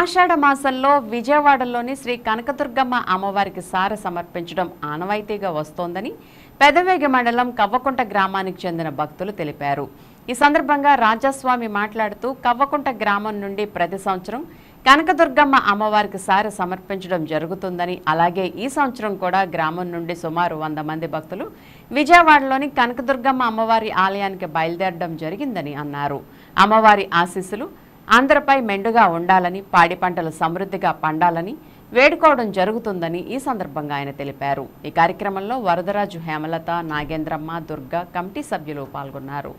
ఆషాఢ మాసంలో విజయవాడలోని శ్రీ కనకదుర్గమ్మ అమ్మవారికి సారె సమర్పించడం ఆనవాయితీగా వస్తోందని పెదవేగి మండలం కవ్వకుంట గ్రామానికి చెందిన భక్తులు తెలిపారు. ఈ సందర్భంగా రాజస్వామి మాట్లాడుతూ కవ్వకుంట గ్రామం నుండి ప్రతి సంవత్సరం కనకదుర్గమ్మ అమ్మవారికి సారె సమర్పించడం జరుగుతుందని, అలాగే ఈ సంవత్సరం కూడా గ్రామం నుండి సుమారు 100 మంది భక్తులు విజయవాడలోని కనకదుర్గమ్మ అమ్మవారి ఆలయానికి బయలుదేరడం జరిగిందని అన్నారు. అమ్మవారి ఆశీస్సులు అందరిపై మెండుగా ఉండాలని, పాడి పంటలు సమృద్ధిగా పండాలని వేడుకోవడం జరుగుతుందని ఈ సందర్భంగా ఆయన తెలిపారు. ఈ కార్యక్రమంలో వరదరాజు, హేమలత, నాగేంద్రమ్మ, దుర్గా కమిటీ సభ్యులు పాల్గొన్నారు.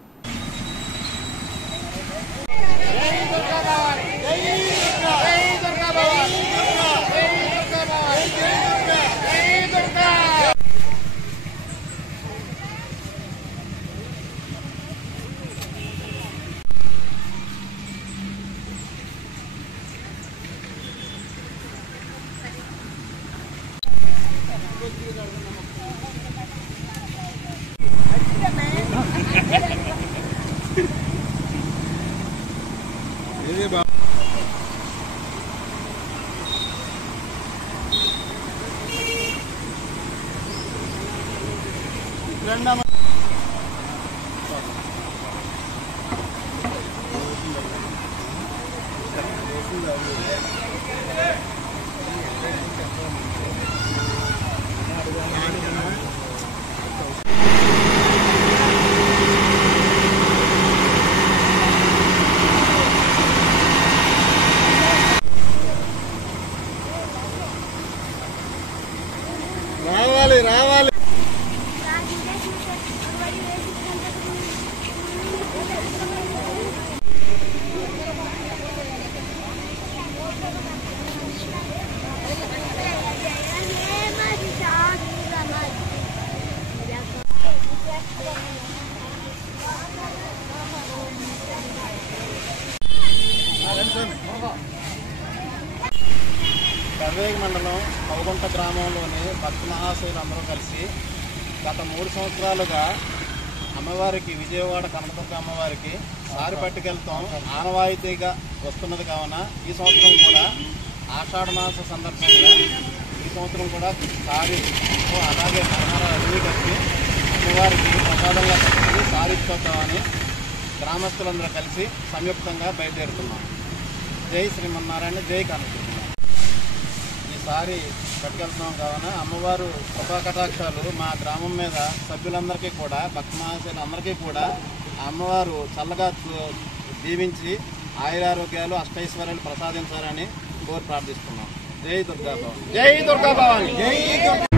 రావాలి పెదవేగి మండలం కవ్వకుంట గ్రామంలోని భక్త మహాశయులందరూ కలిసి గత 3 సంవత్సరాలుగా అమ్మవారికి, విజయవాడ కనకదుర్గ అమ్మవారికి సారి పట్టుకెళ్తాం ఆనవాయితీగా వస్తున్నది. కావున ఈ సంవత్సరం కూడా ఆషాఢ మాస సందర్భంగా ఈ సంవత్సరం కూడా సారి అలాగే పరహార అరువు కట్టి అమ్మవారికి ప్రసాదంగా కట్టి సారి ఇచ్చుకోద్దామని గ్రామస్తులందరూ కలిసి సంయుక్తంగా బయలుదేరుతున్నాం. జై శ్రీమన్నారాయణ, జై కనకదుర్గ. ఈసారి పట్టుకెళ్తున్నాం కావున అమ్మవారు కృపా కటాక్షాలు మా గ్రామం మీద సభ్యులందరికీ కూడా, భక్త మహాశయులందరికీ కూడా అమ్మవారు చల్లగా దీవించి ఆయురారోగ్యాలు, అష్టైశ్వర్యాలు ప్రసాదించాలని కోరి ప్రార్థిస్తున్నాం. జై దుర్గా భవాని, జై దుర్గా భవాని, జై దుర్గా.